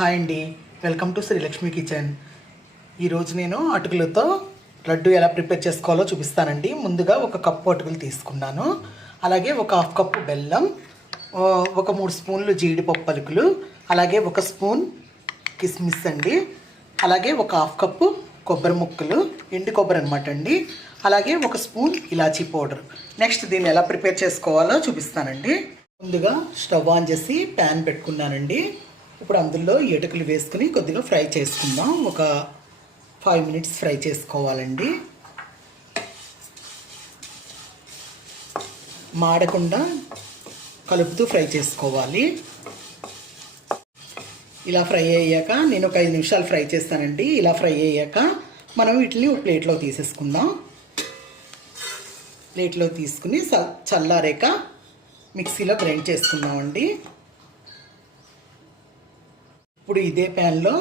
Hi అండి. Welcome to Srilakshmi kitchen. ఈరోజు నేను అటుకులతో లడ్డు ఎలా ప్రిపేర్ చేసుకోవాలో చూపిస్తానండి. ముందుగా ఒక కప్పు అటుకులు తీసుకున్నాను. అలాగే ఒక హాఫ్ కప్పు బెల్లం ఒక మూడు స్పూన్లు జీడిపప్పు పలుకులు అలాగే ఒక స్పూన్ కిస్మిస్ అండి. అలాగే ఒక హాఫ్ కప్పు కొబ్బరి ముక్కలు ఎండు కొబ్బరి అనమాట అండి. అలాగే ఒక స్పూన్ ఇలాచీ పౌడర్. నెక్స్ట్ దీన్ని ఎలా ప్రిపేర్ చేసుకోవాలో చూపిస్తానండి. ముందుగా స్టవ్ ఆన్ చేసి ప్యాన్ పెట్టుకున్నానండి. ఇప్పుడు అందులో ఎటుకలు వేసుకుని కొద్దిగా ఫ్రై చేసుకుందాం. ఒక ఫైవ్ మినిట్స్ ఫ్రై చేసుకోవాలండి. మాడకుండా కలుపుతూ ఫ్రై చేసుకోవాలి. ఇలా ఫ్రై అయ్యాక నేను ఒక ఐదు నిమిషాలు ఫ్రై చేస్తానండి. ఇలా ఫ్రై అయ్యాక మనం వీటిని ఒక ప్లేట్లో తీసేసుకుందాం. ప్లేట్లో తీసుకుని చ- చల్లారాక మిక్సీలో గ్రైండ్ చేసుకుందామండి. ఇప్పుడు ఇదే ప్యాన్లో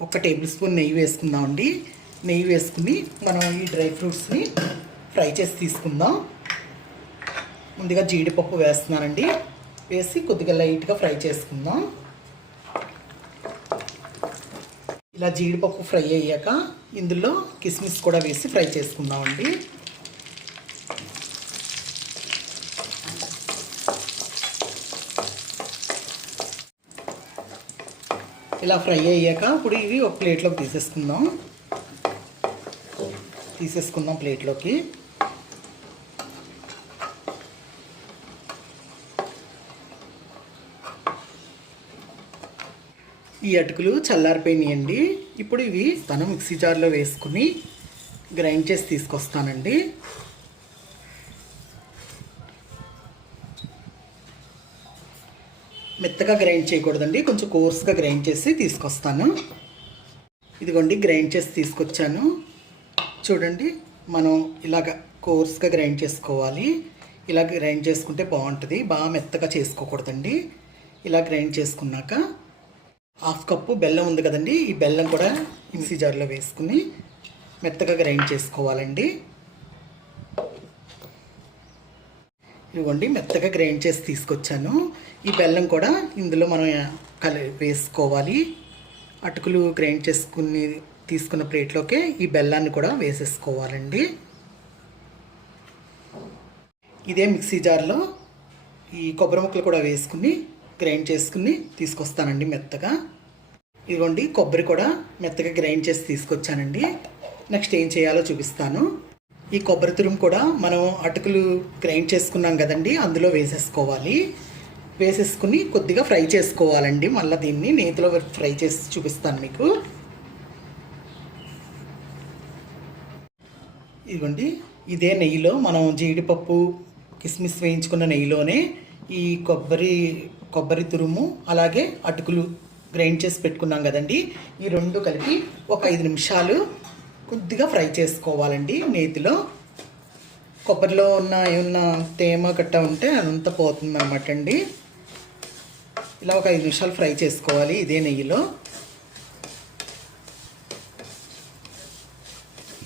ఒక టేబుల్ స్పూన్ నెయ్యి వేసుకుందామండి. నెయ్యి వేసుకుని మనం ఈ డ్రై ఫ్రూట్స్ని ఫ్రై చేసి తీసుకుందాం. ముందుగా జీడిపప్పు వేస్తున్నానండి. వేసి కొద్దిగా లైట్గా ఫ్రై చేసుకుందాం. ఇలా జీడిపప్పు ఫ్రై అయ్యాక ఇందులో కిస్మిస్ కూడా వేసి ఫ్రై చేసుకుందామండి. ఇలా ఫ్రై అయ్యాక ఇప్పుడు ఇవి ఒక ప్లేట్లోకి తీసేసుకుందాం. తీసేసుకుందాం ప్లేట్లోకి. ఈ అటుకులు చల్లారిపోయినాయండి. ఇప్పుడు ఇవి తను మిక్సీ జార్లో వేసుకుని గ్రైండ్ చేసి తీసుకొస్తానండి. మెత్తగా గ్రైండ్ చేయకూడదండి. కొంచెం కోర్స్గా గ్రైండ్ చేసి తీసుకొస్తాను. ఇదిగోండి గ్రైండ్ చేసి తీసుకొచ్చాను. చూడండి మనం ఇలాగ కోర్స్గా గ్రైండ్ చేసుకోవాలి. ఇలా గ్రైండ్ చేసుకుంటే బాగుంటుంది. బాగా మెత్తగా చేసుకోకూడదండి. ఇలా గ్రైండ్ చేసుకున్నాక హాఫ్ కప్పు బెల్లం ఉంది కదండి. ఈ బెల్లం కూడా మిక్సీ జార్లో వేసుకుని మెత్తగా గ్రైండ్ చేసుకోవాలండి. ఇదిగోండి మెత్తగా గ్రైండ్ చేసి తీసుకొచ్చాను. ఈ బెల్లం కూడా ఇందులో మనం కలి వేసుకోవాలి. అటుకులు గ్రైండ్ చేసుకుని తీసుకున్న ప్లేట్లోకే ఈ బెల్లాన్ని కూడా వేసేసుకోవాలండి. ఇదే మిక్సీ జార్లో ఈ కొబ్బరి ముక్కలు కూడా వేసుకుని గ్రైండ్ చేసుకుని తీసుకొస్తానండి మెత్తగా. ఇదిగోండి కొబ్బరి కూడా మెత్తగా గ్రైండ్ చేసి తీసుకొచ్చానండి. నెక్స్ట్ ఏం చేయాలో చూపిస్తాను. ఈ కొబ్బరి తురుము కూడా మనం అటుకులు గ్రైండ్ చేసుకున్నాం కదండి అందులో వేసేసుకోవాలి. వేసేసుకుని కొద్దిగా ఫ్రై చేసుకోవాలండి. మళ్ళీ దీన్ని నేతిలో ఫ్రై చేసి చూపిస్తాను మీకు. ఇదిగోండి ఇదే నెయ్యిలో మనం జీడిపప్పు కిస్మిస్ వేయించుకున్న నెయ్యిలోనే ఈ కొబ్బరి కొబ్బరి తురుము అలాగే అటుకులు గ్రైండ్ చేసి పెట్టుకున్నాం కదండి. ఈ రెండు కలిపి ఒక ఐదు నిమిషాలు కొద్దిగా ఫ్రై చేసుకోవాలండి నేతిలో. కొబ్బరిలో ఉన్న ఏమన్నా తేమ గట్ట ఉంటే అదంతా పోతుంది అనమాట అండి. ఇలా ఒక ఐదు నిమిషాలు ఫ్రై చేసుకోవాలి ఇదే నెయ్యిలో.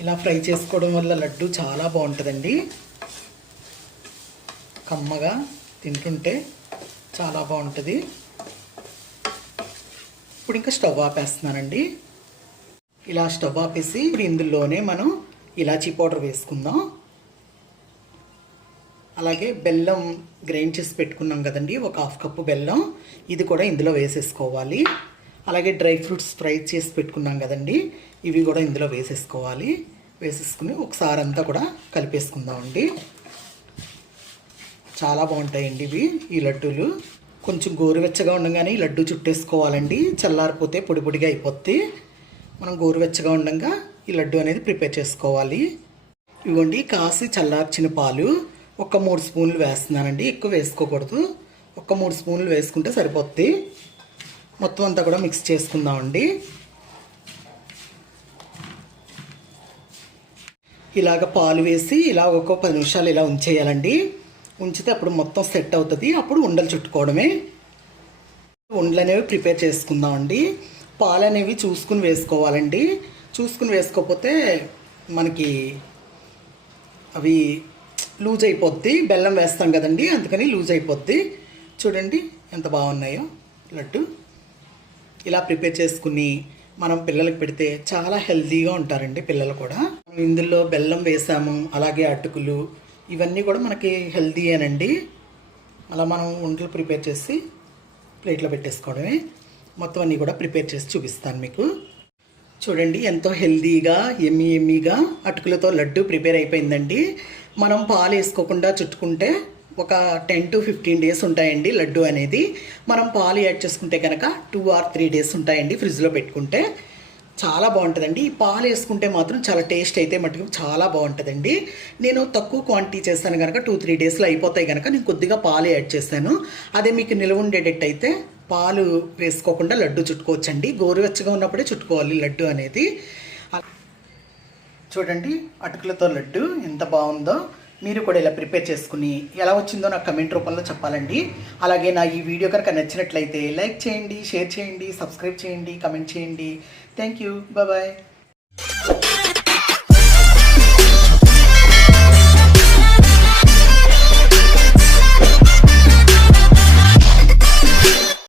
ఇలా ఫ్రై చేసుకోవడం వల్ల లడ్డు చాలా బాగుంటుందండి. కమ్మగా తింటుంటే చాలా బాగుంటుంది. ఇప్పుడు ఇంకా స్టవ్ ఆపేస్తున్నానండి. ఇలా స్టవ్ ఆపేసి ఇప్పుడు ఇందులోనే మనం ఇలాచీ పౌడర్ వేసుకుందాం. అలాగే బెల్లం గ్రైండ్ చేసి పెట్టుకున్నాం కదండి ఒక హాఫ్ కప్పు బెల్లం. ఇది కూడా ఇందులో వేసేసుకోవాలి. అలాగే డ్రై ఫ్రూట్స్ ఫ్రై చేసి పెట్టుకున్నాం కదండి ఇవి కూడా ఇందులో వేసేసుకోవాలి. వేసేసుకుని ఒకసారి అంతా కూడా కలిపేసుకుందామండి చాలా బాగుంటాయండి ఇవి ఈ లడ్డూలు. కొంచెం గోరువెచ్చగా ఉండగానే ఈ లడ్డు చుట్టేసుకోవాలండి చల్లారిపోతే పొడి పొడిగా అయిపోద్ది. మనం గోరువెచ్చగా ఉండగా ఈ లడ్డు అనేది ప్రిపేర్ చేసుకోవాలి. ఇవ్వండి కాసి చల్లార్చిన పాలు ఒక మూడు స్పూన్లు వేస్తున్నానండి. ఎక్కువ వేసుకోకూడదు. ఒక మూడు స్పూన్లు వేసుకుంటే సరిపోద్ది. మొత్తం అంతా కూడా మిక్స్ చేసుకుందామండి. ఇలాగ పాలు వేసి ఇలా ఒక పది నిమిషాలు ఇలా ఉంచేయాలండి. ఉంచితే అప్పుడు మొత్తం సెట్ అవుతుంది. అప్పుడు ఉండలు చుట్టుకోవడమే. ఉండలు అనేవి ప్రిపేర్ చేసుకుందామండి. పాలు అనేవి చూసుకుని వేసుకోవాలండి. చూసుకుని వేసుకోకపోతే మనకి అవి లూజ్ అయిపోద్ది. బెల్లం వేస్తాం కదండి అందుకని లూజ్ అయిపోద్ది. చూడండి ఎంత బాగున్నాయో లడ్డు. ఇలా ప్రిపేర్ చేసుకుని మనం పిల్లలకు పెడితే చాలా హెల్తీగా ఉంటారండి పిల్లలు కూడా. ఇందులో బెల్లం వేసాము అలాగే అటుకులు ఇవన్నీ కూడా మనకి హెల్తీయేనండి. అలా మనం వంటలు ప్రిపేర్ చేసి ప్లేట్లో పెట్టేసుకోవడమే. మొత్తం అన్నీ కూడా ప్రిపేర్ చేసి చూపిస్తాను మీకు. చూడండి ఎంతో హెల్దీగా ఎమ్మి ఎమ్మిగా అటుకులతో లడ్డు ప్రిపేర్ అయిపోయిందండి. మనం పాలు వేసుకోకుండా చుట్టుకుంటే ఒక టెన్ టు ఫిఫ్టీన్ డేస్ ఉంటాయండి లడ్డు అనేది. మనం పాలు యాడ్ చేసుకుంటే కనుక టూ ఆర్ త్రీ డేస్ ఉంటాయండి ఫ్రిడ్జ్లో పెట్టుకుంటే. చాలా బాగుంటుందండి. ఈ పాలు వేసుకుంటే మాత్రం చాలా టేస్ట్ అయితే మటుకు చాలా బాగుంటుందండి. నేను తక్కువ క్వాంటిటీ చేస్తాను కనుక టూ త్రీ డేస్లో అయిపోతాయి కనుక నేను కొద్దిగా పాలు యాడ్ చేశాను అదే మీకు నిల్వ ఉండేటట్టు అయితే పాలు వేసుకోకుండా లడ్డు చుట్టుకోవచ్చండి. గోరువెచ్చగా ఉన్నప్పుడే చుట్టుకోవాలి లడ్డు అనేది. చూడండి అటుకులతో లడ్డు ఎంత బాగుందో. మీరు కూడా ఇలా ప్రిపేర్ చేసుకుని ఎలా వచ్చిందో నాకు కమెంట్ రూపంలో చెప్పాలండి. అలాగే నా ఈ వీడియో కనుక నచ్చినట్లయితే లైక్ చేయండి షేర్ చేయండి సబ్స్క్రైబ్ చేయండి కమెంట్ చేయండి. Thank you. బాయ్